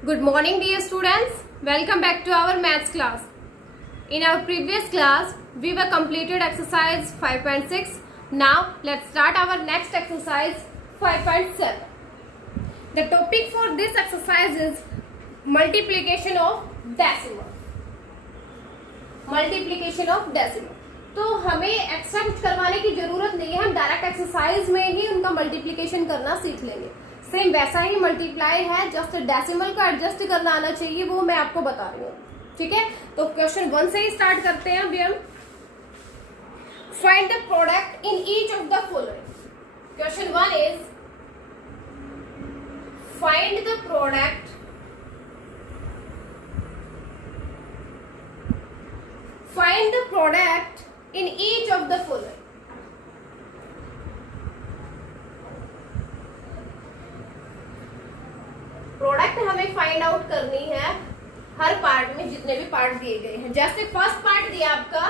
Good morning dear students. Welcome back to our maths class. In our previous class, we were completed exercise 5.6. Now let's start our next exercise 5.7. The topic for this exercise is multiplication of decimal. Multiplication of decimal. तो हमें extra कुछ करवाने की जरूरत नहीं है, हम direct exercise में ही उनका मल्टीप्लिकेशन करना सीख लेंगे. सेम वैसा ही मल्टीप्लाई है, जस्ट डेसिमल को एडजस्ट करना आना चाहिए, वो मैं आपको बता रही हूँ. ठीक है, तो क्वेश्चन 1 से ही स्टार्ट करते हैं. अभी हम find the product in each of the following. Question 1 is find the product in each of the following. Product हमें फाइंड आउट करनी है हर पार्ट में, जितने भी पार्ट दिए गए हैं. जैसे फर्स्ट पार्ट दिया आपका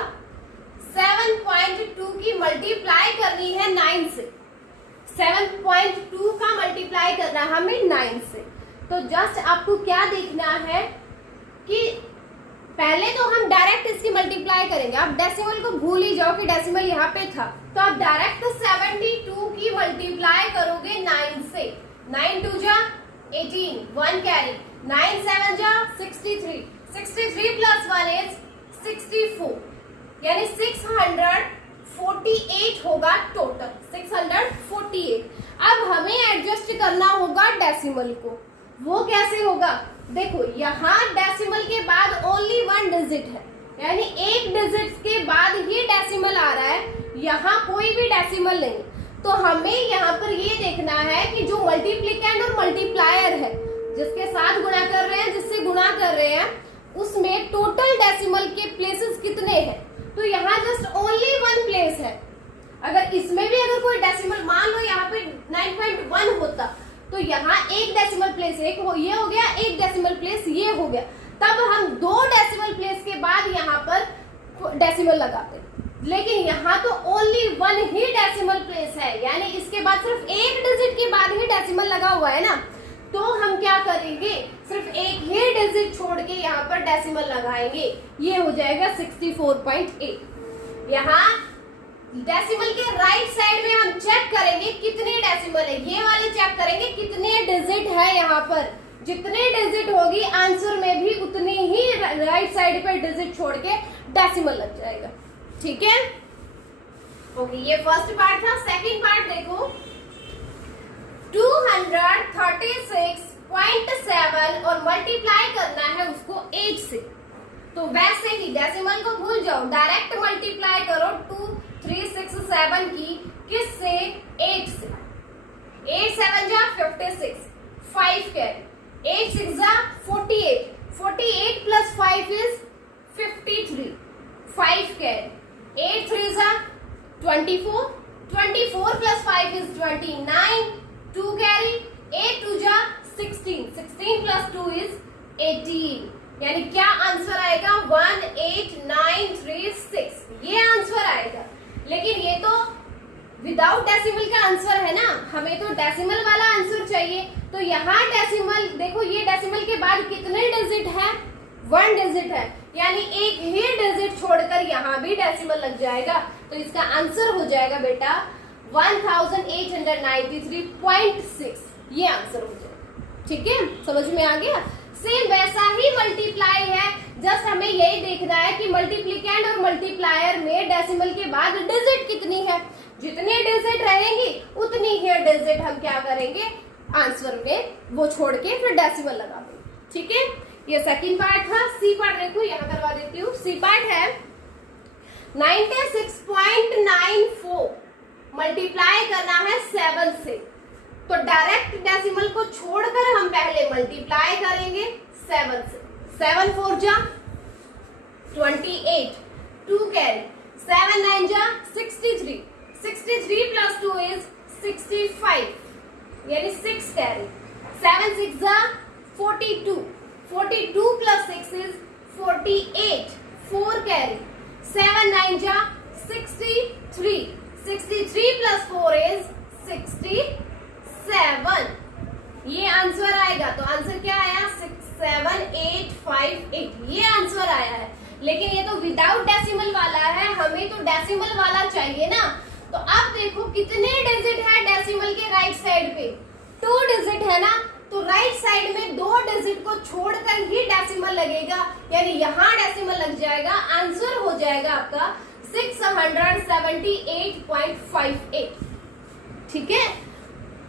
7.2 की मल्टीप्लाई करनी है 9 से. 7.2 का मल्टीप्लाई करना है हमें 9 से. तो जस्ट आपको क्या देखना है कि पहले तो हम डायरेक्ट इसकी मल्टीप्लाई करेंगे. आप डेसिमल को भूल ही जाओ कि डेसिमल यहाँ पे था, तो आप डायरेक्ट 72 की मल्टीप्लाई करोगे 9 से. 9 2 जा 18, 1 कैरी, 9 7 जा 63, 63 प्लस 1 इज 64, यानी 648 होगा टोटल. 648. अब हमें एडजस्ट करना होगा डेसिमल को. वो कैसे होगा? देखो यहाँ डेसिमल के बाद ओनली 1 डिजिट है, यानी एक डिजिट के बाद ही डेसिमल आ रहा है, यहाँ कोई भी डेसिमल नहीं. तो हमें यहाँ पर ये देखना है कि जो मल्टीप्लिकेंड और मल्टीप्लायर है, जिसके साथ गुणा कर रहे हैं, जिससे गुणा कर रहे हैं, उसमें टोटल डेसिमल के प्लेसेस कितने हैं. तो यहाँ जस्ट ओनली 1 प्लेस है. अगर इसमें भी अगर कोई डेसिमल, मान लो यहाँ पे 9.1 होता, तो यहाँ एक डेसिमल प्लेस ये हो गया, एक डेसिमल प्लेस ये हो गया. तब हम 2 डेसिमल प्लेस के बाद यहाँ पर डेसिमल लगाते. लेकिन यहाँ तो ओनली 1 ही डेसिमल प्लेस है, यानी इसके बाद सिर्फ एक डिजिट के बाद ही डेसिमल लगा हुआ है ना. तो हम क्या करेंगे, सिर्फ एक ही डिजिट छोड़ के यहाँ पर डेसिमल लगाएंगे. ये हो जाएगा 64.8. यहाँ डेसिमल के राइट साइड में हम चेक करेंगे कितने डेसिमल है, ये वाले चेक करेंगे कितने डिजिट है. यहाँ पर जितने डिजिट होगी आंसर में भी उतनी ही राइट साइड पे डिजिट छोड़ के डेसिमल लग जाएगा. ठीक है, ओके. ये फर्स्ट पार्ट था. सेकंड पार्ट देखो, 236.7 और मल्टीप्लाई करना है उसको 8 से. तो वैसे ही डेसिमल को भूल जाओ, डायरेक्ट मल्टीप्लाई करो 2367 की किससे? 8 से. 8 7 जा 56, 5 कैरी, 8 6 जा 48, 48 प्लस 5 इज 53, 5 कैरी, 8 3 जा 24, 24 प्लस 5 इज 29, 2 कैरी, 8 2 जा 16, 16 प्लस 2 इज 18. यानी क्या आंसर आएगा? 18936. ये आंसर आएगा. लेकिन ये तो विदाउट डेसिमल का आंसर है ना, हमें तो डेसिमल वाला आंसर चाहिए. तो यहाँ डेसिमल देखो, ये डेसिमल के बाद कितने डिजिट है? 1 डिजिट है, यानी एक ही डिजिट छोड़कर यहाँ भी डेसिमल लग जाएगा. तो इसका आंसर हो जाएगा बेटा 1893.6. ये आंसर हो जाएगा. ठीक है, समझ में आ गया. सेम वैसा ही मल्टीप्लाई है, जस्ट हमें यही देखना है कि मल्टीप्लिकेंड और मल्टीप्लायर में डेसिमल के बाद डिजिट कितनी है. जितने डिजिट रहेंगी उतनी ही डिजिट हम क्या करेंगे, आंसर में वो छोड़ के फिर डेसिमल लगा देंगे. ठीक है, ये सेकंड पार्ट था. सी पार्ट देखो, यहाँ करवा देती हूँ. सी पार्ट है 96.94 मल्टीप्लाई करना है 7 से. तो डायरेक्ट डेसिमल को छोड़कर हम पहले मल्टीप्लाई करेंगे 7 से. 7 4 जा 28, 2 कैरी, 7 9 जा 63, 63 प्लस 2 इज 65, यानी 6 कैरी, 7 6 जा 42, 42 प्लस 6 इज 48, 4 कैरी, 7 9 जा 63, 63 प्लस 4 इज 67. ये आंसर आएगा. तो आंसर क्या आया? 6 0.7858 ये आंसर आया है। लेकिन ये तो विदाउट डेसिमल वाला है, हमें तो डेसिमल वाला चाहिए ना। तो अब देखो कितने डिजिट है डेसिमल के राइट साइड पे, 2 डिजिट है ना। तो राइट साइड में 2 डिजिट को छोड़कर ही डेसिमल लगेगा, यानी यहाँ डेसिमल लग जाएगा। आंसर हो जाएगा आपका 678.58। ठीक है,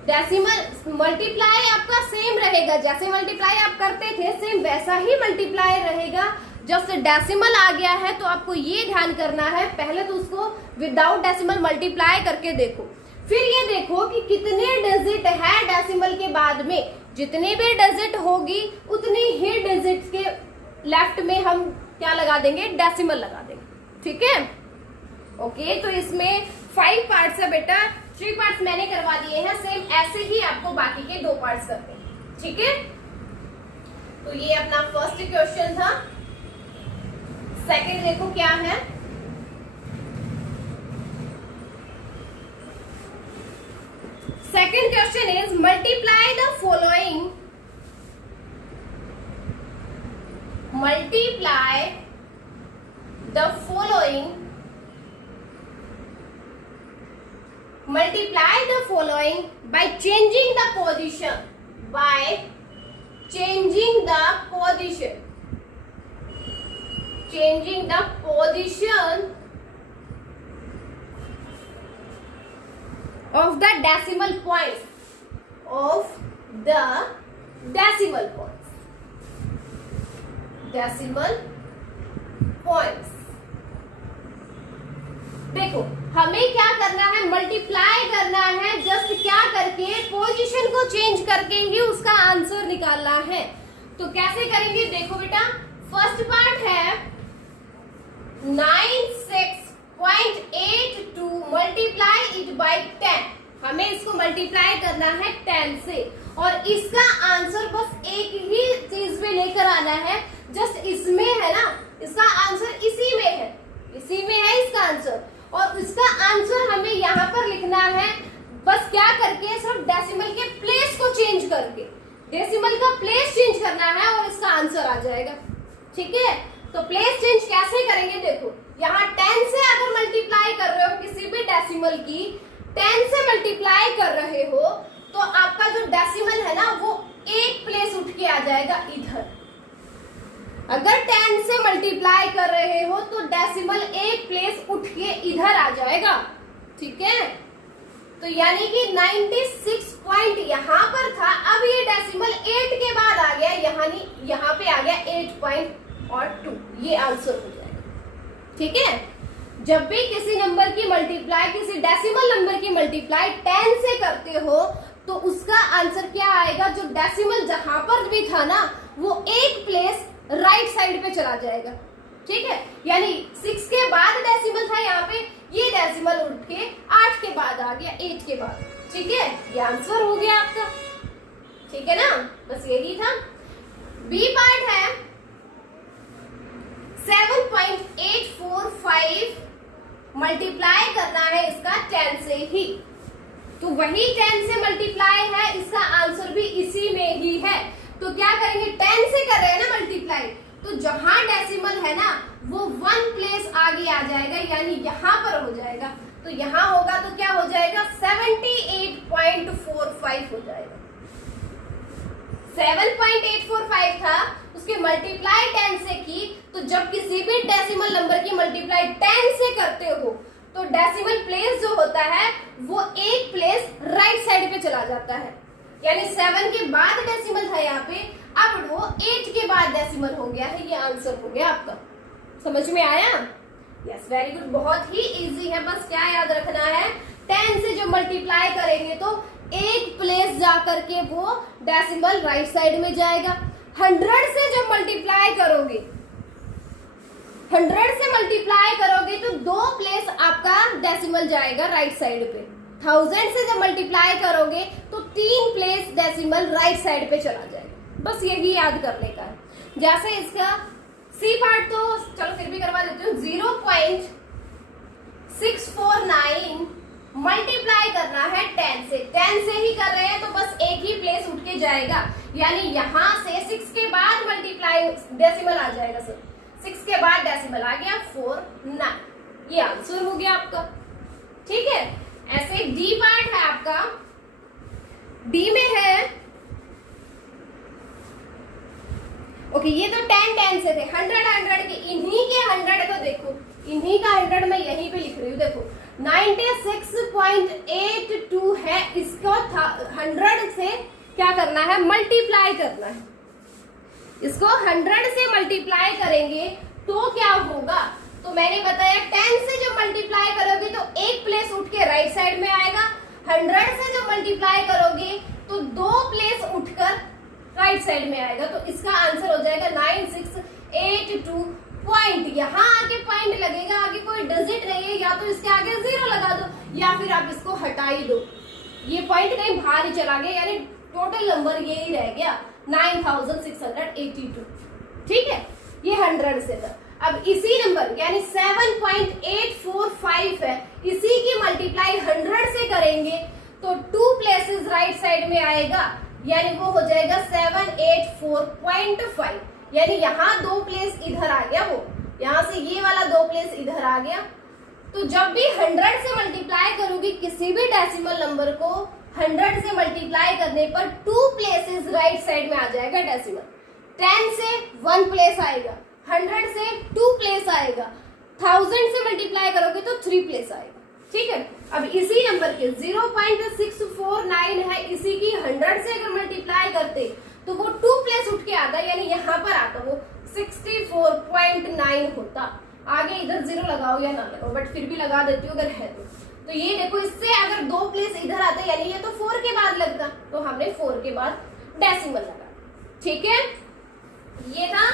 डेसिमल मल्टीप्लाई आपका सेम रहेगा, जैसे मल्टीप्लाई आप करते थे सेम वैसा ही मल्टीप्लाई रहेगा। जस्ट डेसिमल आ गया है तो आपको ये ध्यान करना है, पहले तो उसको विदाउट डेसिमल मल्टीप्लाई करके देखो, फिर ये देखो कि कितने डिजिट है डेसिमल के बाद में। जितने भी डिजिट होगी उतनी ही डिजिट के लेफ्ट में हम क्या लगा देंगे, डेसिमल लगा देंगे। ठीक है, ओके। तो इसमें 5 पार्ट्स है बेटा, 3 पार्ट्स मैंने करवा दिए हैं, सेम ऐसे ही आपको बाकी के 2 पार्ट्स करते हैं। ठीक है, तो ये अपना फर्स्ट क्वेश्चन था। सेकंड देखो क्या है, second question is multiply the following by changing the position of the decimal points देखो हमें क्या करना है, मल्टीप्लाई करना है। जस्ट क्या करके, पोजीशन को चेंज करके ही उसका आंसर निकालना है। तो कैसे करेंगे देखो बेटा, फर्स्ट पार्ट है 96.82 मल्टीप्लाई इट बाय 10। हमें इसको मल्टीप्लाई करना है 10 से, और इसका आंसर बस एक ही चीज पे लेकर आना है। जस्ट इसमें है ना, इसका आंसर इसी में है इसका आंसर, और इसका आंसर हमें यहाँ पर लिखना है। बस क्या करके, सिर्फ डेसिमल के प्लेस को चेंज करके, डेसिमल का प्लेस चेंज करना है और इसका आंसर आ जाएगा। ठीक है, तो प्लेस चेंज कैसे करेंगे देखो, यहाँ 10 से अगर मल्टीप्लाई कर रहे हो किसी भी डेसिमल की, 10 से मल्टीप्लाई कर रहे हो तो आपका जो डेसिमल है ना वो एक प्लेस उठ के आ जाएगा इधर। अगर 10 से मल्टीप्लाई कर रहे हो तो डेसिमल एक प्लेस उठ के इधर आ जाएगा। ठीक है, तो यानी कि 96 पॉइंट यहाँ पर था, अब ये डेसिमल 8 के बाद आ गया, यहाँ पे आ गया 8.2, ये आंसर हो जाएगा। ठीक है, जब भी किसी नंबर की मल्टीप्लाई, किसी डेसिमल नंबर की मल्टीप्लाई 10 से करते हो तो उसका आंसर क्या आएगा, जो डेसिमल जहां पर भी था ना वो एक प्लेस राइट साइड पे चला जाएगा। ठीक है, यानी 6 के बाद डेसिमल था यहाँ पे, ये डेसिमल उठ के 8 के बाद आ गया, 8 के बाद। ठीक है, ये आंसर हो गया आपका। ठीक है ना, बस यही था। बी पार्ट है 7.845 मल्टीप्लाई करना है इसका 10 से ही, तो वही 10 से मल्टीप्लाई है, इसका आंसर भी इसी में ही है। तो क्या करेंगे, 10 से कर रहे हैं ना मल्टीप्लाई, तो जहां डेसिमल है ना वो 1 प्लेस आगे आ जाएगा, यानी यहां पर हो जाएगा। तो यहां होगा तो क्या हो जाएगा, 78.45 हो जाएगा। 7.845 था, उसके मल्टीप्लाई 10 से की, तो जब किसी भी डेसिमल नंबर की मल्टीप्लाई 10 से करते हो तो डेसिमल प्लेस जो होता है वो एक प्लेस राइट साइड पे चला जाता है। यानी 7 के बाद डेसिमल था यहाँ पे, अब वो 8 के बाद डेसिमल हो गया है, ये आंसर हो गया आपका। समझ में आया? यस, वेरी गुड, बहुत ही इजी है। बस क्या याद रखना है, 10 से जो मल्टीप्लाई करेंगे तो एक प्लेस जा करके वो डेसिमल राइट साइड में जाएगा। 100 से जब मल्टीप्लाई करोगे, 100 से मल्टीप्लाई करोगे तो 2 प्लेस आपका डेसिमल जाएगा राइट साइड पे। 1000 से जब मल्टीप्लाई करोगे तो 3 प्लेस डेसिमल राइट साइड पे चला जाएगा। बस यही याद करने का है। जैसे इसका सी पार्ट तो चलो फिर भी करवा देती हूँ, 0.649 मल्टीप्लाई करना है 10 से। 10 से ही कर रहे हैं तो बस एक ही प्लेस उठ के जाएगा, यानी यहाँ से 6 के बाद मल्टीप्लाई डेसिमल आ जाएगा सर। 6 के बाद डेसिमल आ गया 4 9, ये आंसर हो गया आपका। ठीक है, ऐसे डी पार्ट है आपका। डी में है ओके, ये तो 10 10 से थे, 100 100 के, इन्हीं के 100 को देखो, इन्हीं का 100 मैं यहीं पे लिख रही हूँ, देखो 96.82 है, इसको 100 से क्या करना है, मल्टीप्लाई करना है। इसको 100 से मल्टीप्लाई करेंगे तो क्या होगा, तो मैंने बताया 10 से जब मल्टीप्लाई करोगे तो एक प्लेस उठ के राइट साइड में आएगा, 100 से जब मल्टीप्लाई करोगे तो 2 प्लेस उठकर राइट साइड में आएगा। तो इसका आंसर हो जाएगा 9682 पॉइंट। यहाँ आगे पॉइंट लगेगा, आगे कोई डिजिट नहीं है, या तो इसके आगे 0 लगा दो या फिर आप इसको हटा ही दो, ये पॉइंट कहीं बाहर ही चला गया, यानी टोटल नंबर ये ही रह गया 9682। ठीक है, ये 100 से था। अब इसी नंबर यानी 7.845 है, इसी की मल्टीप्लाई 100 से करेंगे तो 2 प्लेसेस राइट साइड में आएगा, यानी वो हो जाएगा 784.5, यानी यहाँ 2 प्लेस इधर आ गया, वो यहाँ से ये वाला 2 प्लेस इधर आ गया। तो जब भी 100 से मल्टीप्लाई करोगे किसी भी डेसिमल नंबर को, 100 से मल्टीप्लाई करने पर 2 प्लेसेस राइट साइड में आ जाएगा डेसिमल। 10 से 1 प्लेस आएगा, 100 से 2 प्लेस आएगा, 1000 से मल्टीप्लाई करोगे तो 3 प्लेस आएगा। ठीक है, अब इसी नंबर के 0.649 है, इसी की 100 से अगर मल्टीप्लाई करते तो वो 2 प्लेस उठ के आता, यानी यहाँ पर आता वो 64.9 होता। आगे इधर 0 लगाओ या ना लगाओ, बट फिर भी लगा देती हूँ अगर है तो ये देखो, इससे अगर 2 प्लेस इधर आता यानी ये तो 4 के बाद लगता, तो हमने 4 के बाद डेसिमल लगा। ठीक है, ये था।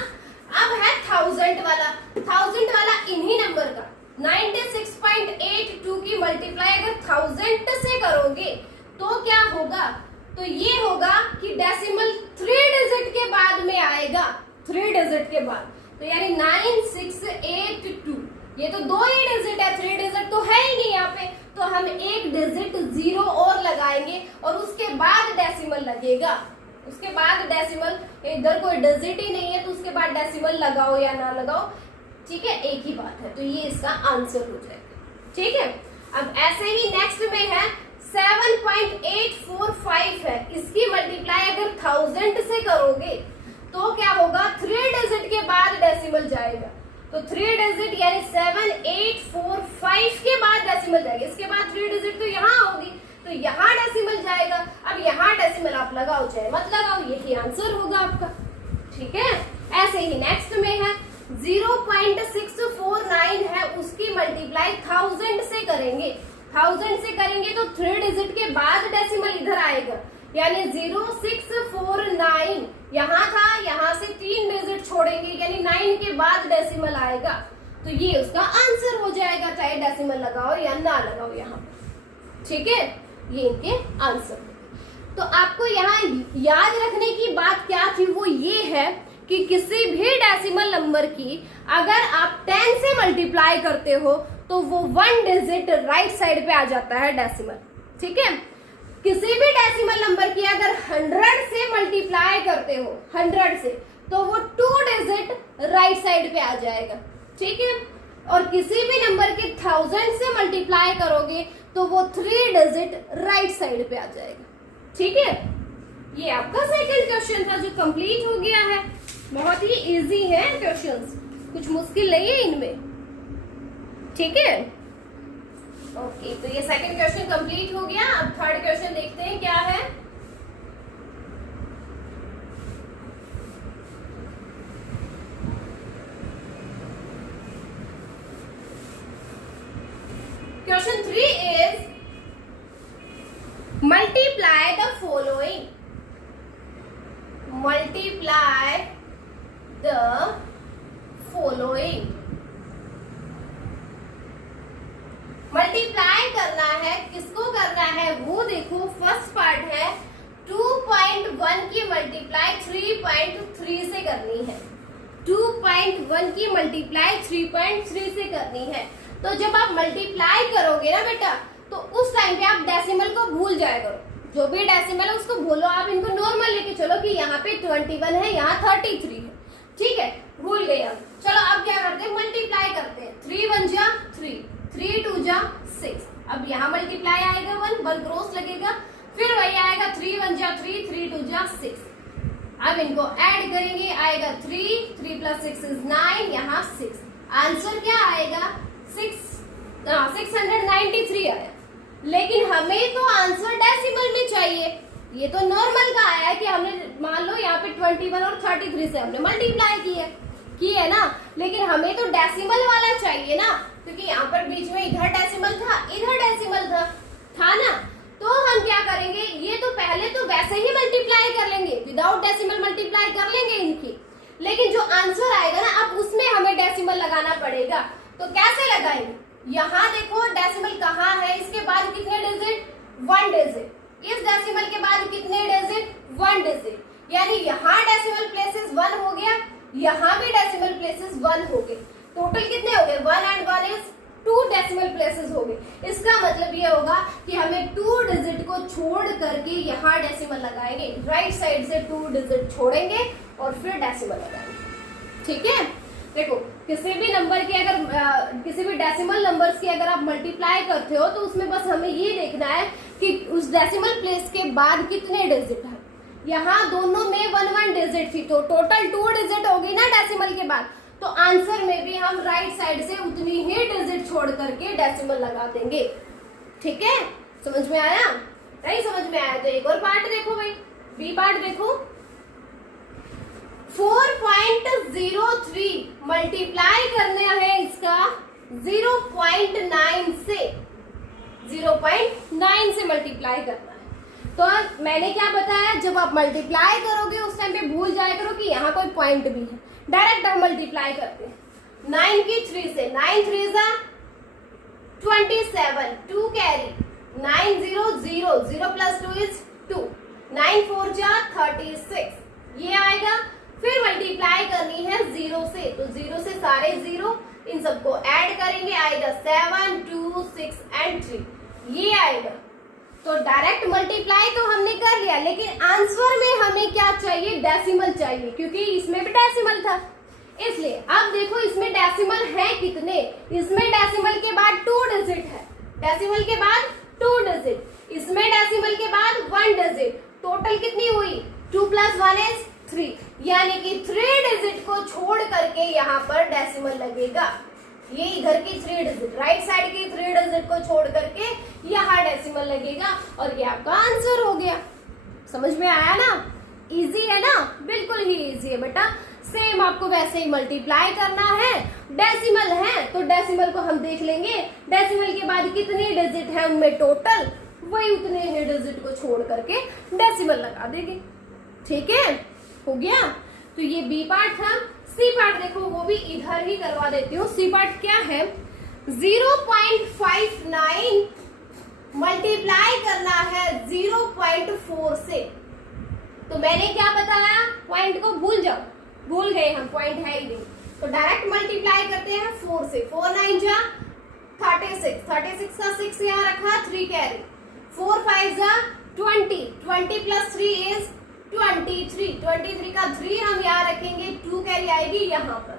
अब है 1000 वाला। 1000 वाला इन्हीं नंबर का 96.82 की मल्टीप्लाई अगर 1000 से करोगे तो क्या होगा, तो ये होगा कि डेसिमल 3 डिजिट के बाद में आएगा, 3 डिजिट के बाद, तो यानी 9682। ये तो 2 ही डिजिट है, 3 डिजिट तो है ही नहीं यहाँ पे, तो हम एक डिजिट 0 और लगाएंगे और उसके बाद डेसिमल लगेगा। उसके बाद डेसिमल, इधर कोई डिजिट ही नहीं है तो उसके बाद डेसिमल लगाओ या ना लगाओ, ठीक है, एक ही बात है। तो ये इसका आंसर हो जाएगा। ठीक है, अब ऐसे ही नेक्स्ट में है 7.845 है, इसकी मल्टीप्लाई अगर 1000 से करोगे तो क्या होगा, 3 डिजिट के बाद डेसिमल जाएगा, तो 3 डिजिट यानी 7845 के बाद डेसिमल जाएगा, इसके बाद 3 डिजिट तो यहाँ होगी तो यहाँ डेसिमल जाएगा। अब यहाँ डेसिमल आप लगाओ चाहे मत लगाओ, यही आंसर होगा आपका। ठीक है, ऐसे ही नेक्स्ट में है 0.649 है, उसकी मल्टीप्लाई 1000 से करेंगे। 1000 से करेंगे तो 3 डिजिट के बाद डेसिमल इधर आएगा, यानी 0649 यहाँ था, यहाँ से 3 डिजिट छोड़ेंगे यानी 9 के बाद डेसिमल आएगा, तो ये उसका आंसर हो जाएगा, चाहे डेसिमल लगाओ या ना लगाओ यहाँ पर। ठीक है, ये इनके आंसर। तो आपको यहाँ याद रखने की बात क्या थी, वो ये है कि किसी भी डेसिमल नंबर की अगर आप 10 से मल्टीप्लाई करते हो तो वो 1 डिजिट राइट साइड पे आ जाता है डेसिमल। ठीक है, किसी भी डेसिमल नंबर की अगर 100 से मल्टीप्लाई करते हो 100 से, तो वो 2 डिजिट राइट साइड पे आ जाएगा। ठीक है, और किसी भी नंबर के 1000 से मल्टीप्लाई करोगे तो वो 3 डिजिट राइट साइड पे आ जाएगा। ठीक है, ये आपका सेकंड क्वेश्चन था जो कंप्लीट हो गया है। बहुत ही इजी है क्वेश्चंस, कुछ मुश्किल नहीं है इनमें। ठीक है, ओके, तो ये सेकंड क्वेश्चन कंप्लीट हो गया। अब थर्ड क्वेश्चन देखते हैं क्या है। Question 3 is multiply the following. Multiply the following. Multiply करना है, किसको करना है वो देखो। फर्स्ट पार्ट है 2.1 की मल्टीप्लाई 3.3 से करनी है। 2.1 की मल्टीप्लाई 3.3 से करनी है। तो जब आप मल्टीप्लाई करोगे ना बेटा, तो उस टाइम पे आप डेसिमल को भूल जाया करो, जो भी डेसिमल है उसको भूलो, आप इनको नॉर्मल लेके चलो कि यहाँ पे 21 है, यहाँ 33 है, ठीक है, भूल गए हम। चलो अब क्या करते हैं, मल्टीप्लाई करते हैं। 3 1 जा 3, 3 2 जा 6, अब यहाँ मल्टीप्लाई आएगा 1 क्रॉस लगेगा, फिर वही आएगा 3 1 जा 3, 3 2 जा 6। अब इनको ऐड करेंगे, आएगा 3 3 + 6 is 9, यहाँ 6। आंसर क्या आएगा 693 आया। लेकिन हमें तो आंसर डेसिमल में चाहिए। ये तो नॉर्मल का आया है कि हमने मान लो यहाँ पे 21 और 33 से हमने मल्टीप्लाई की है ना, लेकिन हमें तो डेसिमल वाला चाहिए ना, क्योंकि यहाँ पर बीच में इधर डेसिमल था, इधर डेसिमल था ना। तो हम क्या करेंगे, ये तो पहले तो वैसे ही मल्टीप्लाई कर लेंगे, विदाउट डेसिमल मल्टीप्लाई कर लेंगे इनकी, लेकिन जो आंसर आएगा ना अब उसमें हमें डेसिमल लगाना पड़ेगा। तो कैसे लगाएंगे, यहाँ देखो डेसिमल कहाँ है, इसके बाद कितने डिजिट, 1 डिजिट, इस डेसिमल के बाद कितने डिजिट, 1 डिजिट, यानी यहाँ डेसिमल प्लेसेस 1 हो गया, यहाँ भी डेसिमल प्लेसेस 1 हो गए, टोटल कितने हो गए, 1 and 1 is 2 डेसिमल प्लेसेस हो गए। इसका मतलब ये होगा कि हमें 2 डिजिट को छोड़ करके यहाँ डेसिमल लगाएंगे, राइट साइड से 2 डिजिट छोड़ेंगे और फिर डेसिमल लगाएंगे, ठीक है। देखो किसी भी नंबर की अगर किसी भी डेसिमल नंबर्स की अगर आप मल्टीप्लाई करते हो तो उसमें बस हमें ये देखना है कि उस डेसिमल प्लेस के बाद कितने डिजिट है। यहाँ दोनों में 1 1 डिजिट थी, तो टोटल 2 डिजिट होगी ना डेसिमल के बाद, तो आंसर में भी हम राइट साइड से उतनी ही डिजिट छोड़ करके डेसिमल लगा देंगे, ठीक है। समझ में आया, नहीं समझ में आया तो एक और पार्ट देखो भाई, बी पार्ट देखो। 4.03 मल्टीप्लाई करना है इसका 0.9 से, 0.9 से मल्टीप्लाई करना है। तो मैंने क्या बताया, जब आप मल्टीप्लाई करोगे उस टाइम पे भूल जाया करो कि यहाँ कोई पॉइंट भी है, डायरेक्ट हम मल्टीप्लाई करते हैं 9 की 3 से, 9 3 जा 27, 2 कैरी, 9 0 0, 0 + 2 is 2, 9 4 जा 36, ये आएगा। फिर मल्टीप्लाई करनी है 0 से, तो 0 से सारे 0, इन सबको ऐड करेंगे, आएगा 7 2 6 and 3, ये आएगा। तो डायरेक्ट मल्टीप्लाई तो हमने कर लिया, लेकिन आंसर में हमें क्या चाहिए, डेसिमल चाहिए, क्योंकि इसमें भी डेसिमल था, इसलिए। अब देखो इसमें डेसिमल है कितने, इसमें डेसिमल के बाद 2 डिजिट है, डेसिमल के बाद 2 डिजिट, इसमें डेसिमल के बाद 1 डिजिट, टोटल कितनी हुई, 2 + 1 is 3, यानी कि 3 डिजिट को छोड़ करके यहाँ पर डेसिमल लगेगा। ये इधर की 3 डिजिट, राइट साइड की 3 डिजिट को छोड़ करके यहाँ डेसिमल लगेगा, और ये आपका आंसर हो गया। समझ में आया ना, इजी है ना, बिल्कुल ही इजी है बेटा। सेम आपको वैसे ही मल्टीप्लाई करना है, डेसिमल है तो डेसिमल को हम देख लेंगे, डेसिमल के बाद कितनी डिजिट है उनमें टोटल, वही उतने ही डिजिट को छोड़ करके डेसिमल लगा देंगे, ठीक है, हो गया। तो ये बी पार्ट था। सी पार्ट देखो, वो भी इधर ही करवा देती हूँ। सी पार्ट क्या है, 0.59 मल्टीप्लाई करना है 0.4 से। तो मैंने क्या बताया, पॉइंट को भूल जाओ, भूल गए हम, पॉइंट है ही नहीं, तो डायरेक्ट मल्टीप्लाई करते हैं 4 से। 4 9 जा 36, 36 का 6 यहाँ रखा, 3 कैरी, 4 5 जा 20, 20 + 3 is 23, 23 का 3 हम यहाँ रखेंगे, 2 कैरी आएगी यहाँ पर,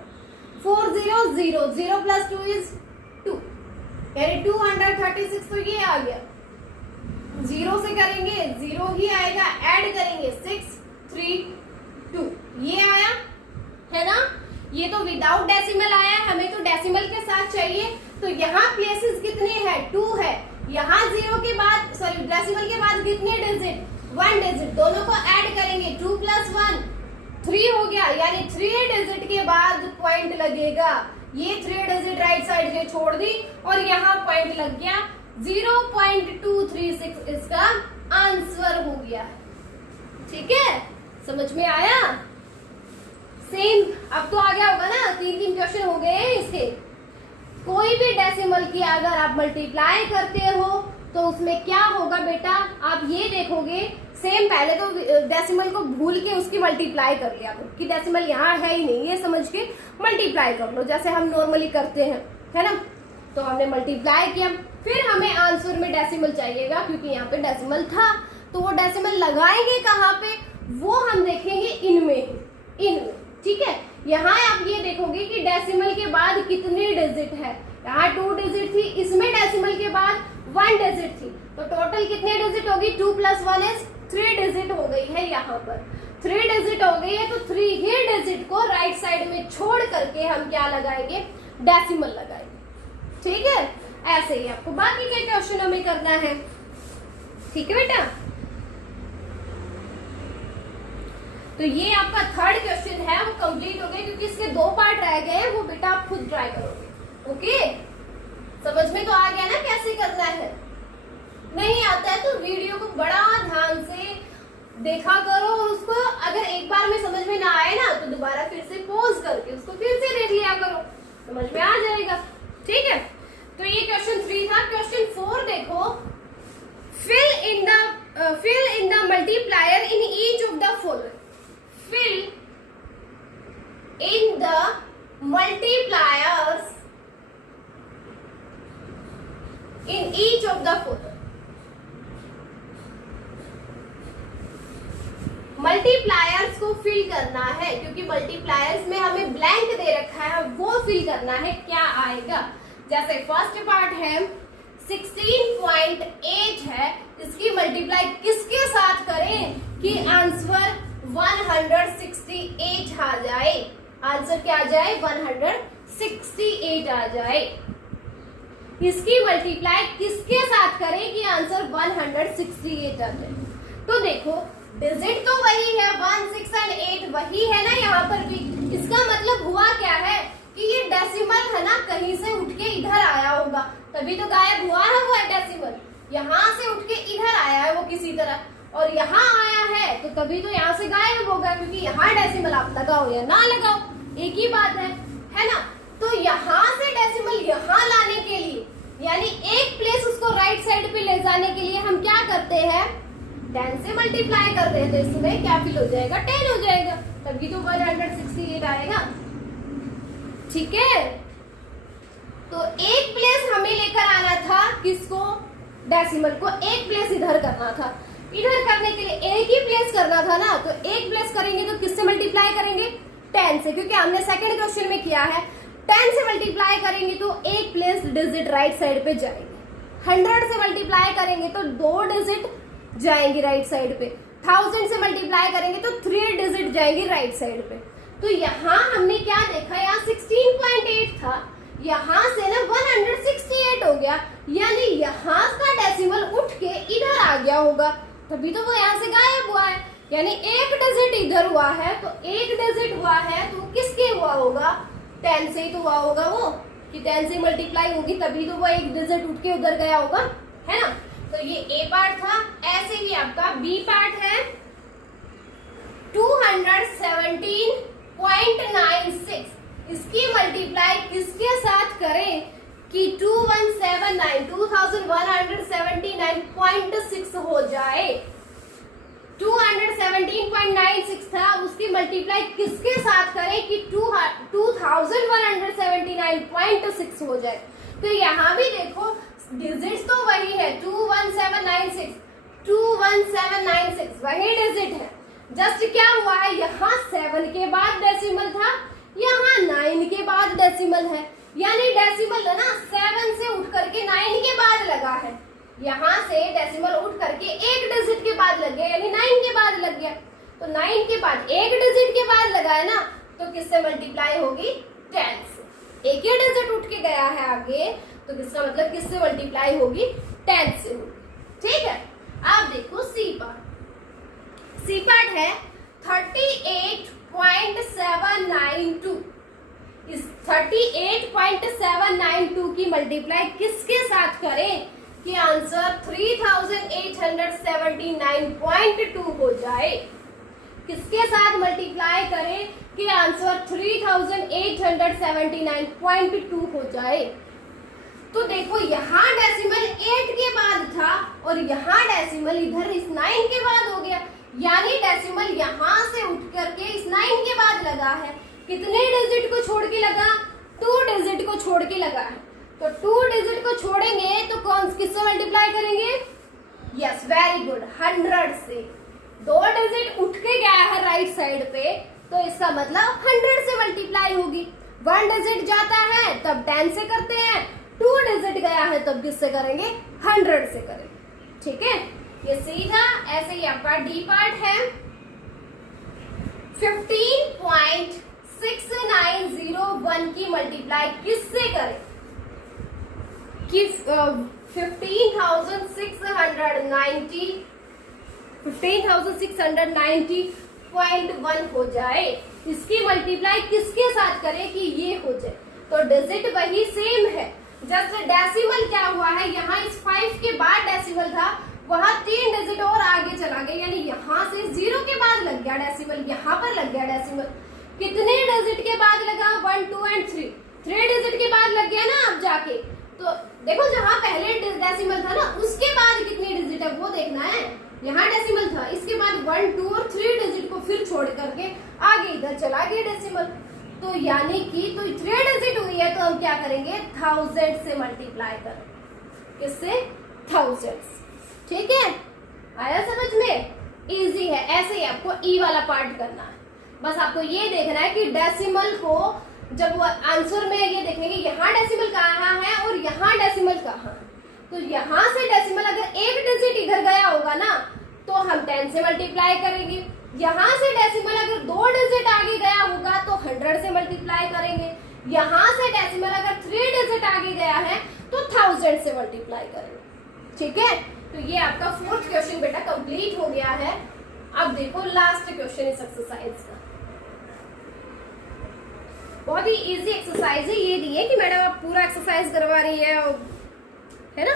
4 0 0, 0 + 2 is 2, यानी 2 under 36, तो ये आ गया। 0 से करेंगे 0 ही आएगा, ऐड करेंगे 6 3 2, ये आया है ना। ये तो विदाउट डेसिमल आया है, हमें तो डेसिमल के साथ चाहिए। तो यहाँ प्लेसेस कितने हैं, 2 है, यहाँ 0 के बाद, सॉरी डेसिमल के बाद कितने डिजिट, 1 डिजिट, दोनों को ऐड करेंगे, 2 + 1 3 हो गया, यानी 3 डिजिट के बाद पॉइंट लगेगा। ये 3 डिजिट राइट साइड से छोड़ दी और यहाँ पॉइंट लग गया, 0.236 इसका आंसर हो गया, ठीक है। समझ में आया, सेम अब तो आ गया होगा ना, 3 क्वेश्चन हो गए हैं इसके। कोई भी डेसिमल की अगर आप मल्टीप्लाई करते हो तो उसमें क्या होगा बेटा, आप ये देखोगे, सेम पहले तो डेसिमल को भूल के उसकी मल्टीप्लाई कर लिया करो कि डेसिमल यहाँ है ही नहीं, ये समझ के मल्टीप्लाई कर लो जैसे हम नॉर्मली करते हैं, है ना। तो हमने मल्टीप्लाई किया, फिर हमें आंसर में डेसिमल चाहिएगा क्योंकि यहाँ पे डेसिमल था, तो वो डेसिमल लगाएंगे कहाँ पे, वो हम देखेंगे इनमें, ठीक है। यहाँ आप ये देखोगे कि डेसिमल के बाद कितनी डिजिट है, यहाँ 2 डिजिट थी, इसमें डेसिमल के बाद 1 डिजिट थी, तो टोटल कितने डिजिट होगी, 2 + 1 = 3 डिजिट हो गई है। यहाँ पर 3 डिजिट हो गई है, तो 3 ही डिजिट को राइट साइड में छोड़ करके हम क्या लगाएंगे, डेसिमल लगाएंगे, ठीक है। ऐसे ही आपको बाकी के क्वेश्चनों में करना है, ठीक है बेटा। तो ये आपका थर्ड क्वेश्चन है, वो कंप्लीट हो गया, क्योंकि इसके 2 पार्ट रह गए हैं, वो बेटा आप खुद ट्राई करोगे। ओके, समझ में तो आ गया ना कैसे करना है। नहीं आता है तो वीडियो को बड़ा ध्यान से देखा करो, और उसको अगर एक बार में समझ में ना आए ना तो दोबारा फिर से पॉज करके उसको फिर से देख लिया करो, समझ में आ जाएगा, ठीक है। तो ये क्वेश्चन 3 था। क्वेश्चन 4 देखो, fill in the multiplier in each of the following. Fill in the multipliers in each of the following. Multipliers को फिल करना है, क्योंकि मल्टीप्लायर्स में हमें ब्लैंक दे रखा है, वो फिल करना है, क्या आएगा। जैसे फर्स्ट पार्ट है 16.8 है, इसकी मल्टीप्लाई किसके साथ करें कि आंसर 168 आ जाए, आंसर क्या आ जाए, 168 आ जाए। इसकी मल्टीप्लाई किसके साथ करें कि आंसर 168 आ जाए। तो देखो डिजिट तो वही है, 1, 6 और 8 वही है ना यहाँ पर भी। इसका मतलब हुआ क्या है कि ये डेसिमल है ना, कहीं से उठ के इधर आया होगा, तभी तो गायब हुआ है वो डेसिमल। यहाँ से उठ के इधर आया है वो किसी तरह, और यहाँ आया है तो तभी तो यहाँ से गायब होगा, क्योंकि यहाँ डेसिमल आप लगाओ या ना लगाओ एक ही बात है ना। तो यहाँ से डेसिमल यहाँ लाने के लिए, यानी एक प्लेस उसको राइट साइड पे ले जाने के लिए हम क्या करते हैं, 10 से मल्टीप्लाई करते हैं, तो इसमें क्या फिल हो जाएगा, 10 हो जाएगा, तभी तो 168 आएगा, ठीक है। तो एक प्लेस हमें लेकर आना था, किसको, डेसिमल को एक प्लेस इधर करना था। इधर करने के लिए एक ही प्लेस करना था ना, तो एक प्लेस करेंगे तो किससे मल्टीप्लाई करेंगे, 10 से, क्योंकि हमने सेकंड क्वेश्चन में किया है। 10 से मल्टीप्लाई करेंगे तो एक प्लेस डिजिट राइट साइड पे जाएंगे। 100 से मल्टीप्लाई करेंगे तो 2 डिजिट जाएंगी राइट साइड पे। 1000 से मल्टीप्लाई करेंगे तो 3 डिजिट जाएंगी राइट साइड पे। तो यहाँ हमने क्या देखा, यहाँ 16.8 था, यहाँ से ना 168 हो गया, यानी यहाँ का डेसिमल उठ के इधर आ गया होगा, तभी तो वो यहाँ से गायब हुआ है। यानी एक डिजिट इधर हुआ है, तो एक डिजिट हुआ है तो किसके हुआ होगा, 10 से ही तो हुआ होगा वो, कि 10 से मल्टीप्लाई होगी तभी तो वो एक डिजिट उठ के उधर गया होगा, है ना। तो ये ए पार्ट था। ऐसे ही आपका बी पार्ट है 217.96, इसकी मल्टीप्लाई किसके साथ करें कि 2179 हो जाए। 217.96 था, उसकी मल्टीप्लाई किसके साथ करें कि 2179.6 हो जाए। तो यहाँ भी देखो डिजिट्स तो वही है, 21796 वही डिजिट है, जस्ट क्या हुआ है, यहाँ 7 के बाद डेसिमल था, यहाँ 9 के बाद डेसिमल है, यानी डेसिमल है ना 7 से उठ करके 9 के बाद लगा है। यहाँ से डेसिमल उठ करके एक डिजिट के बाद लग गया, यानी 9 के बाद लग गया। तो 9 के बाद एक डिजिट के बाद लगा है ना, तो किससे मल्टीप्लाई होगी, 10 से। एक ही डिजिट उठ के गया है आगे, तो किसका मतलब किससे मल्टीप्लाई होगी, 10 से होगी, ठीक है। अब देखो सी पार्ट। सी पार्ट है 38.792। इस 38.792 की मल्टीप्लाई किसके साथ करें कि आंसर 3879.2 हो जाए। किसके साथ मल्टीप्लाई करें कि आंसर 3879.2 हो जाए। तो देखो यहाँ डेसिमल 8 के बाद था और यहाँ डेसिमल इधर इस 9 के बाद हो गया, यानी डेसिमल यहाँ से उठ करके इस 9 के बाद लगा है। कितने डिजिट को छोड़ के लगा, 2 डिजिट को छोड़ के लगा है। तो 2 डिजिट को छोड़ेंगे तो कौन किससे मल्टीप्लाई करेंगे? यस, वेरी गुड, 100 से। 2 डिजिट उठ के गया है राइट साइड पे, तो इसका मतलब 100 से मल्टीप्लाई होगी। 1 डिजिट जाता है तब 10 से करते हैं, 2 डिजिट गया है तब किससे करेंगे? 100 से करेंगे। ठीक है, ये सीधा ऐसे ही आपका डी पार्ट है। 15.6901 की मल्टीप्लाई किससे करें? कि 15,690.1 हो जाए, इसकी मल्टीप्लाई किसके साथ करें कि ये हो जाए? तो डिजिट वही सेम है, जस्ट डेसिमल क्या हुआ है, यहाँ इस 5 के बाद डेसिमल था, वहां 3 डिजिट और आगे चला गया, यानी यहाँ से 0 के बाद लग गया डेसिमल, यहाँ पर लग गया डेसिमल। कितने डिजिट के बाद लगा? 1, 2 एंड 3। 3 डिजिट के बाद लग गया ना अब जाके। तो देखो जहाँ पहले डेसिमल था ना, उसके बाद कितनी डिजिट है वो देखना है। यहाँ डेसिमल था, इसके बाद 1, 2 और 3 डिजिट को फिर छोड़ करके आगे इधर चला गया डेसिमल। तो यानी कि तो 3 डिजिट हुई है, तो हम क्या करेंगे? 1000 से मल्टीप्लाई करेंगे। किससे? 1000। ठीक है, आया समझ में? इजी है। ऐसे ही आपको ई वाला पार्ट करना है। बस आपको ये देखना है कि डेसिमल को जब वो आंसर में ये देखेंगे यहाँ डेसिमल कहाँ है और यहाँ डेसिमल कहाँ है। तो यहाँ से डेसिमल अगर 1 डिजिट इधर गया होगा ना, तो हम 10 से मल्टीप्लाई करेंगे। यहाँ से डेसिमल अगर 2 डिजिट आगे गया होगा तो 100 से मल्टीप्लाई करेंगे। यहाँ से डेसिमल अगर 3 डिजिट आगे गया है तो 1000 से मल्टीप्लाई करेंगे। ठीक है, तो ये आपका 4th क्वेश्चन बेटा कंप्लीट हो गया है। अब देखो लास्ट क्वेश्चन इस एक्सरसाइज का। बहुत ही इजी एक्सरसाइज है। ये नहीं है कि मैडम आप पूरा एक्सरसाइज करवा रही है ना,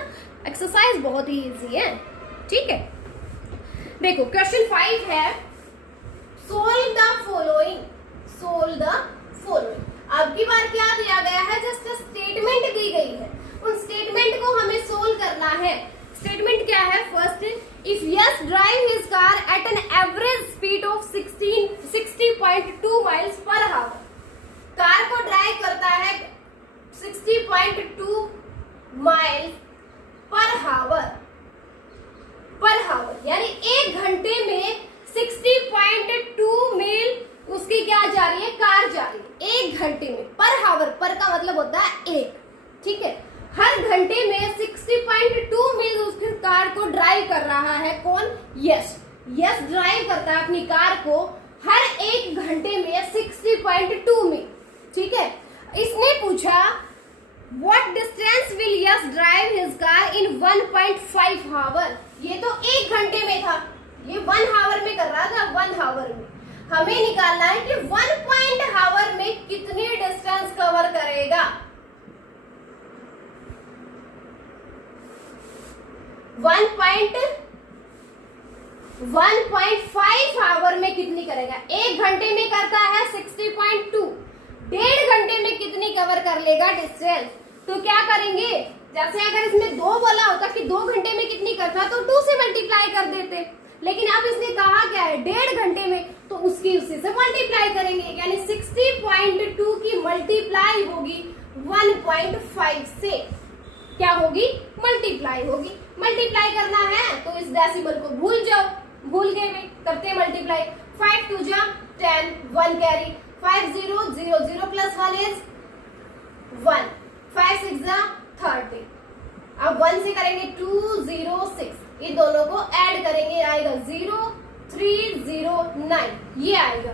एक्सरसाइज बहुत ही इजी है। ठीक है, देखो क्वेश्चन 5 है, solve the following. Solve the following. अब की बार क्या दिया गया है? जस्ट स्टेटमेंट दी गई है, उन स्टेटमेंट को हमें सोल्व करना है। स्टेटमेंट क्या है? First, if yes drive his car eight an average speed of 60.2 miles per hour. Car को ड्राइव करता है 60.2 माइल्स पर हावर, यानी 1 घंटे में 60.2 मील उसकी क्या जा रही है? कार जा रही है 1 घंटे में। पर हावर, पर का मतलब होता है 1। ठीक है, हर घंटे में 60.2 मील उसकी कार को ड्राइव कर रहा है। कौन? यस ड्राइव करता है अपनी कार को हर 1 घंटे में 60.2 मील। ठीक है, इसने पूछा what distance will Yash drive his car in 1.5 hour. ये तो 1 घंटे में था, ये 1 आवर में कर रहा था। 1 आवर में हमें निकालना है कि 1 आवर में कितनी डिस्टेंस कवर करेगा। 1.5 आवर में कितनी करेगा? 1 घंटे में करता है 60.2, 1.5 घंटे में कितनी कवर कर लेगा डिस्टेंस? तो क्या करेंगे? जैसे अगर इसमें 2 बोला होता कि 2 घंटे में कितनी करता तो 2 से मल्टीप्लाई कर देते, लेकिन अब इसने कहा क्या है? 1.5 घंटे में, तो उसकी उसी से मल्टीप्लाई करेंगे, यानी 60.2 की मल्टीप्लाई होगी 1.5 से। क्या होगी? मल्टीप्लाई होगी। मल्टीप्लाई करना है तो इस डेसिमल को भूल जाओ, भूल गए में करते मल्टीप्लाई। 5 2 जा 10, 1 कैरी, 5 0 0 0 प्लस 1 इज 1, 5 6 जा 30। अब 1 से करेंगे 2 0 6, ये दोनों को ऐड करेंगे, आएगा 0 3 0 9, ये आएगा।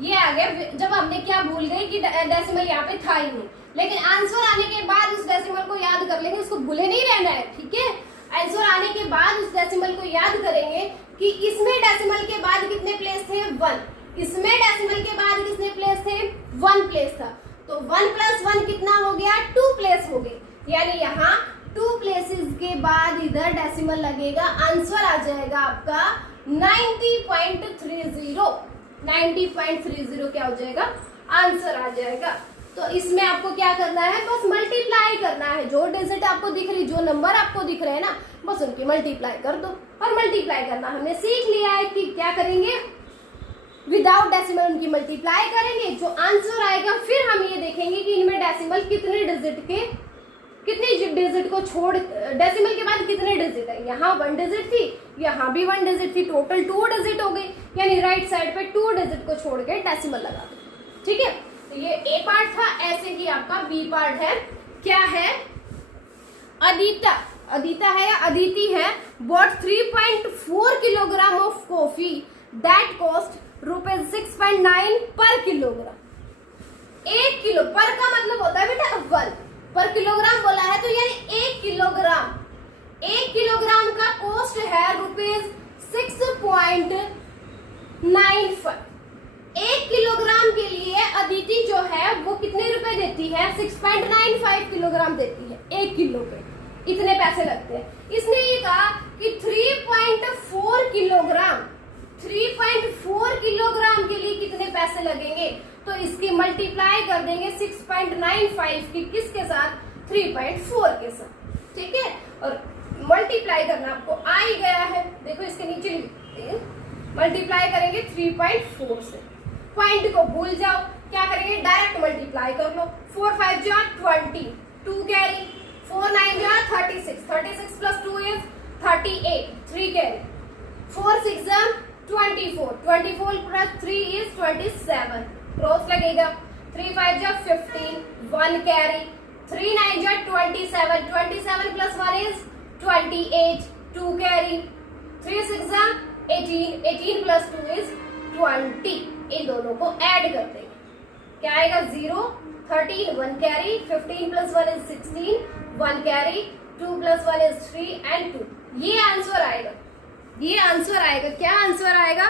ये आ गया। जब हमने क्या भूल गए कि डेसिमल यहाँ पे था ही नहीं, लेकिन आंसर आने के बाद उस डेसिमल को याद कर लेंगे, उसको भूले नहीं रहना है। ठीक है, आंसर आने के बाद उस डेसिमल को याद करेंगे कि इसमें डेसिमल के बाद कितने प्लेस थे? 1। इसमें डेसिमल के बाद कितने प्लेस थे? 1 प्लेस था। तो 1 + 1 कितना हो गया? 2 प्लेस हो गई, यानी यहाँ 2 प्लेसेस के बाद इधर डेसिमल लगेगा। आंसर आ जाएगा आपका 90.30। 90.30 क्या हो जाएगा? आंसर आ जाएगा। तो इसमें आपको क्या करना है? बस मल्टीप्लाई करना है। जो डिजिट आपको दिख रही, जो नंबर आपको दिख रहे हैं ना, बस उनकी मल्टीप्लाई कर दो। और मल्टीप्लाई करना हमने सीख लिया है कि क्या करेंगे? विदाउट डेसिमल उनकी मल्टीप्लाई करेंगे। जो आंसर आएगा फिर हम ये देखेंगे कि इनमें डेसिमल कितने डिजिट के कितनी डिजिट को छोड़, डेसिमल के बाद कितने डिजिट है, यहाँ 1 डिजिट थी, यहाँ भी 1 डिजिट थी, टोटल 2 डिजिट हो गई, यानी राइट साइड पे 2 डिजिट को छोड़ के डेसिमल लगा दो। ठीक है, तो ये ए पार्ट था। ऐसे ही आपका बी पार्ट है, क्या है, अदिता है या अदिति है, bought 3.4 kilogram of coffee that cost ₹6.9 पर किलोग्राम। 1 किलो पर का मतलब होता है बेटा 1, पर किलोग्राम बोला है तो यानी 1 किलोग्राम, 1 किलोग्राम का कॉस्ट है ₹6.95। 1 किलोग्राम के लिए अदिति जो है वो कितने रुपए देती है, 6.95 किलोग्राम देती है 1 किलो पे, इतने पैसे लगते हैं। इसने ये कहा कि 3.4 किलोग्राम के लिए कितने पैसे लगेंगे, तो इसकी मल्टीप्लाई कर देंगे 6.95 की किसके साथ, 3.4 के साथ। ठीक है, और मल्टीप्लाई करना आपको आ ही गया है, देखो इसके नीचे लिखते हैं, मल्टीप्लाई करेंगे 3.4 से। पॉइंट को भूल जाओ, क्या करेंगे, डायरेक्ट मल्टीप्लाई कर लो। 4 5 जा 20, 2 कैरी, 4 9 जा 36, 36 प्लस 2 इज 38, 3 कैरी, 4 6 जा 24, 24 प्लस 3 इज 27, क्रॉस लगेगा। 3 5 जा 15, 1 कैरी, 3 9 जा 27, 27 प्लस 1 इज 28, 2 कैरी, 3 6 जा 18, 18 प्लस 2 इज 20। इन दोनों को ऐड कर देंगे, क्या आएगा 0, 13, 1 carry, 15 plus 1 is 16, 1 carry, 2 plus 1 is 3 and 2। ये आंसर आएगा, ये आंसर आएगा, क्या आंसर आएगा,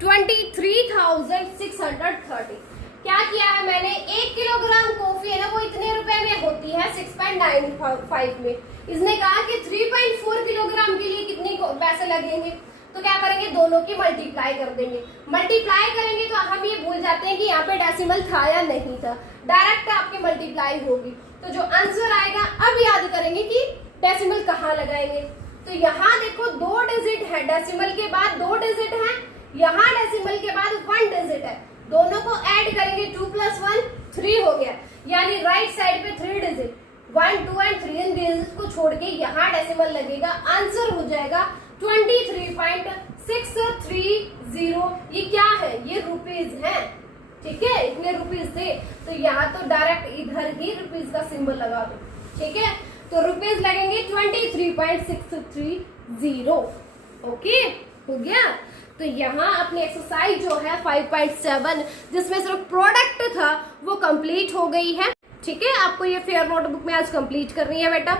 23,630। क्या किया है मैंने, 1 किलोग्राम कॉफी है ना वो इतने रुपए में होती है 6.95 में। इसने कहा कि 3.4 किलोग्राम के लिए कितने पैसे लगेंगे, तो क्या करेंगे, दोनों की मल्टीप्लाई कर देंगे। मल्टीप्लाई करेंगे तो हम ये भूल जाते हैं कि यहाँ पे डेसिमल था या नहीं था, डायरेक्ट आपकी मल्टीप्लाई होगी। तो जो आंसर आएगा, अब याद करेंगे कि डेसिमल कहाँ लगाएंगे। तो यहाँ देखो 2 डिजिट है, डेसिमल के बाद 2 डिजिट है, यहाँ डेसिमल के बाद 1 डिजिट है, दोनों को ऐड करेंगे, 2 प्लस 1 3 हो गया, यानी राइट साइड पे 3 डिजिट, 1 2 एंड 3 इन डिजिट को छोड़ के यहाँ डेसिमल लगेगा, आंसर हो जाएगा 23.630। ये क्या है, ये रुपीज है। ठीक है, इतने रुपीज थे, तो यहाँ तो डायरेक्ट इधर ही रुपीज का सिंबल लगा दो। ठीक है, तो रुपीज लगेंगे 23.630। ओके, हो गया। तो यहाँ अपनी एक्सरसाइज जो है 5.7 जिसमें सिर्फ प्रोडक्ट था वो कंप्लीट हो गई है। ठीक है, आपको ये फेयर नोटबुक में आज कंप्लीट करनी है बेटा,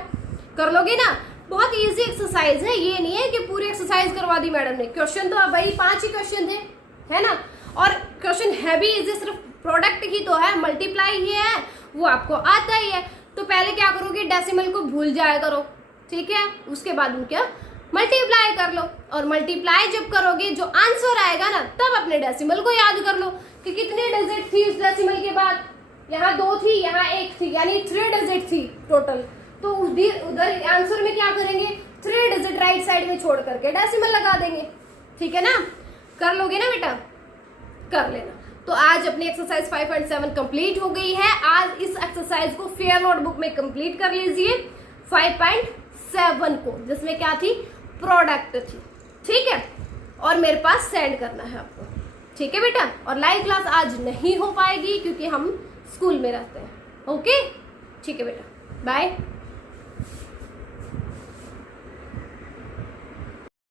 कर लोगे ना। बहुत इजी एक्सरसाइज है, ये नहीं है कि पूरी एक्सरसाइज करवा दी मैडम ने। क्वेश्चन तो अब वही 5 ही क्वेश्चन थे, है ना, और क्वेश्चन है भी इजी, सिर्फ प्रोडक्ट ही तो है, मल्टीप्लाई ही है, वो आपको आता ही है। तो पहले क्या करोगे, डेसिमल को भूल जाया करो। ठीक है, उसके बाद में क्या, मल्टीप्लाई कर लो, और मल्टीप्लाई जब करोगे जो आंसर आएगा ना, तब अपने डेसिमल को याद कर लो कि कितनी डिजिट थी उस डेसिमल के बाद। यहाँ 2 थी, यहाँ 1 थी, यानी 3 डिजिट थी टोटल। तो उधर आंसर में क्या करेंगे, 3 डिजिट राइट साइड में छोड़ करके डेसिमल लगा देंगे। ठीक है ना, कर लोगे ना बेटा, कर लेना। तो आज अपनी एक्सरसाइज 5.7 कंप्लीट हो गई है। आज इस एक्सरसाइज को फेयर नोटबुक में कंप्लीट कर लीजिए 5.7 को, जिसमें क्या थी, प्रोडक्ट थी। ठीक है, और मेरे पास सेंड करना है आपको। ठीक है बेटा, और लाइव क्लास आज नहीं हो पाएगी क्योंकि हम स्कूल में रहते हैं। ओके, ठीक है बेटा, बाय।